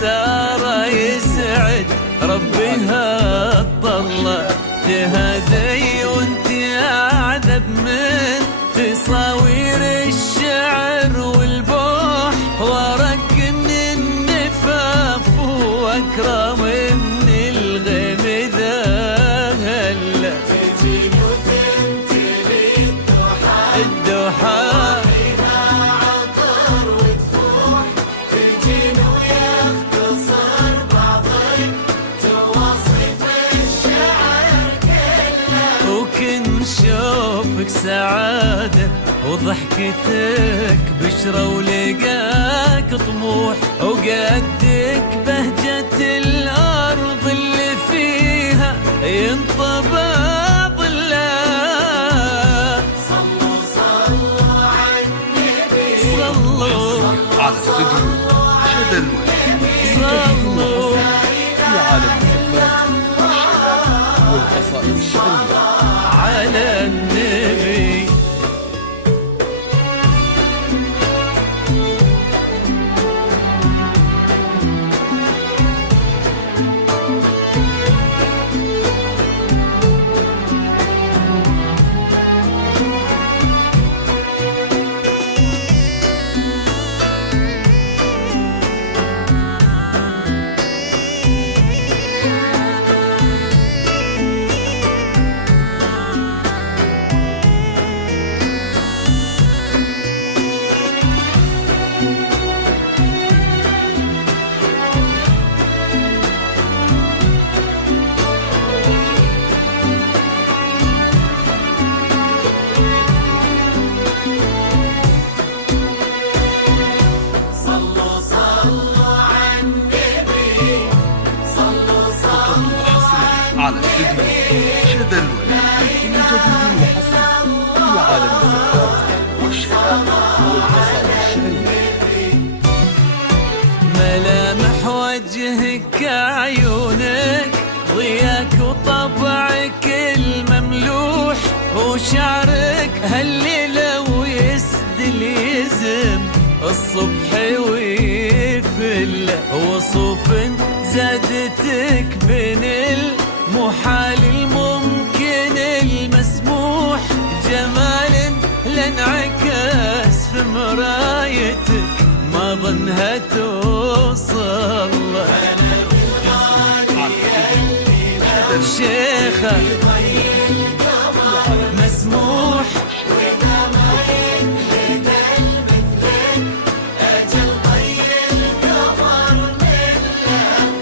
سارة يسعد ربها الطلة تهدي وانت اعذب من تصاوير الشعر والبوح ورق من النفاف واكرم من الغيم ذا هلا تجين وتمتلي الدوحة عطر وتفوح تجين ويختصر بعضك توصف الشعر كله وكن شوفك سعادة وضحكتك بشرة ولقاك طموح وقدك بهجة الأرض اللي فيها ينطبع ظلها صلوا صلوا على النبي صلوا على استوديو شذا الوحيد صلوا في عالم الزفات والقصائد الشعرية على النبي. صلوا صلوا على النبي صلوا صلوا على استوديو شذا الوحيد من جديد وحصري في عالم الزفات والشعر والقصائد الشعرية. ملامح وجهك عيونك ضياك وطبعك المملوح وشعرك هالليلة ويسدل يزم الصبح ويفل وصوف زادتك بين المحال الممكن المسموح جمال لانعكس في مرايتك ما ظنها توصل شيخة مسموح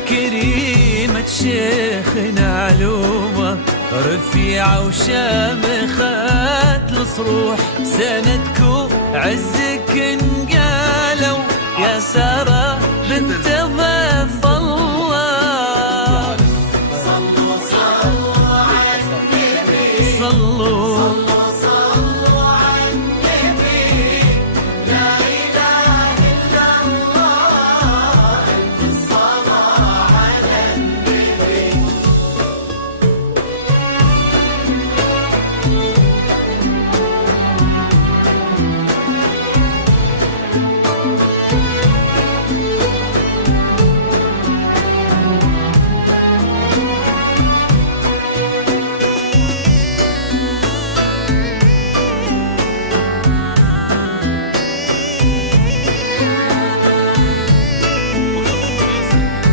كريمة شيخنا علومة رفيعة وشامخات الصروح سندكو عزك انقالوا يا سارة بنت ضيف الله صلوا صلوا على النبي صلوا صلوا على النبي لا إله إلا الله ألف الصلاة على النبي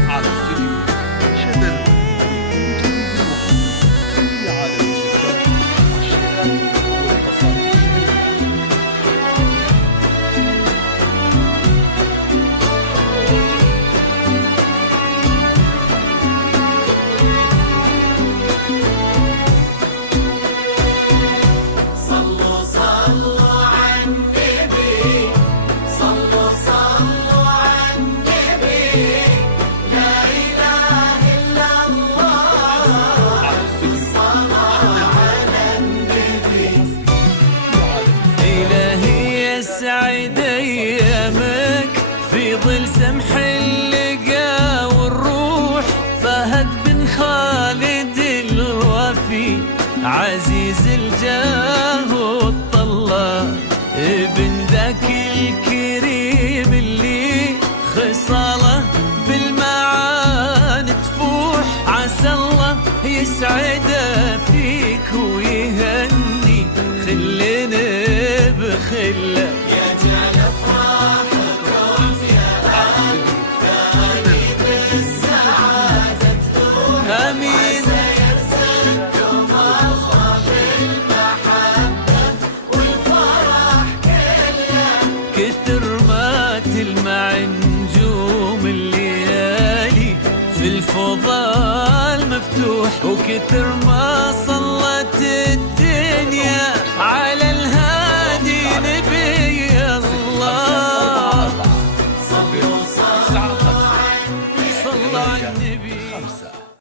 على استوديو شذا الوحيد من جديد وحصري في عالم الزفات والشعر والقصائد الشعرية. صلوا صلوا على النبي صلوا صلوا على النبي لا إله إلا الله الصلاة على النبي إلهي يسعد أيامك في ظل سمح اللقا والروح فهد بن خالد الوفي عزيز الجاه والطلة ابن ذاك الكريم اللي خصاله بالمال خلة يجعل افراحك روح يا اهل داري بالسعادة تدوم آمين سيرزقكم الله بالمحبة والفرح كله كثر ما تلمع نجوم الليالي في الفضاء المفتوح وكثر ما